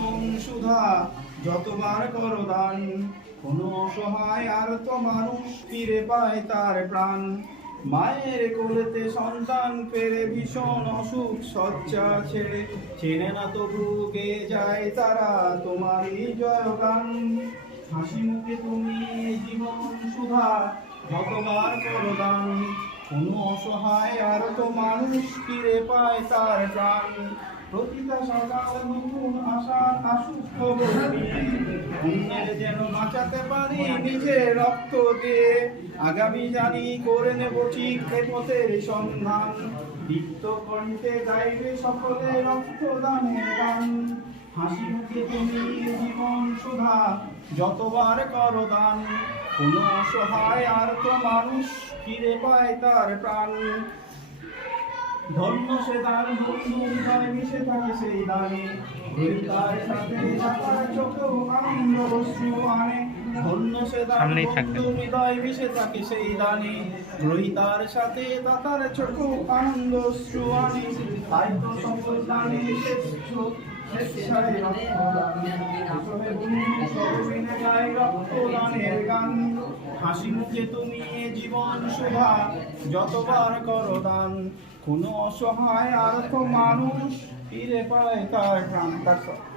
জীবন সুধা যতবার করো দান, কোনো অসহায় আর তো মানুষ ফিরে পায় তার প্রাণ। মায়ের কোলেতে সন্তান পেরে ভীষণ অসুখ সজ্জা ছেড়ে, চেনে না তবু গেয়ে যায় তারা তোমারই জয়গান। হাসি মুখে তুমি জীবন সুধা যতবার করো দান, কোনো অসহায় আর তো মানুষ ফিরে পায় তার প্রাণ। প্রতিটা সকাল নতুন আশার আসুক খবর নিয়ে, অন্যের যেন বাঁচাতে পারি নিজে রক্ত দিয়ে। আগামী জানি করে নেব ঠিক এ পথের সন্ধান, দীপ্ত কণ্ঠে গাইবে সকলে রক্তদানের গান। হাসি মুখে তুমি জীবন সুধা যতবার করো দান, কোনো অসহায় আর তো মানুষ ফিরে পায় তার প্রাণ। ধন্য সে দান বন্ধু হৃদয় মিশে থাকে সেই দানে, তার সাথে তার চোখেও আনন্দ অশ্রু আনে। ধন্য সে দান বন্ধু হৃদয় মিশে থাকে সেই দানে, গ্রহীতার সাথে তার চোখেও আনন্দ অশ্রু আনে। তাই তো সকল দানে শ্রেষ্ঠ স্বেচ্ছায় রক্তদানের গান। হাসি মুখে তুমি জীবন শোভা যতবার করো দান, কোনো অসহায় আর তো মানুষ ফিরে পায় তার প্রাণ।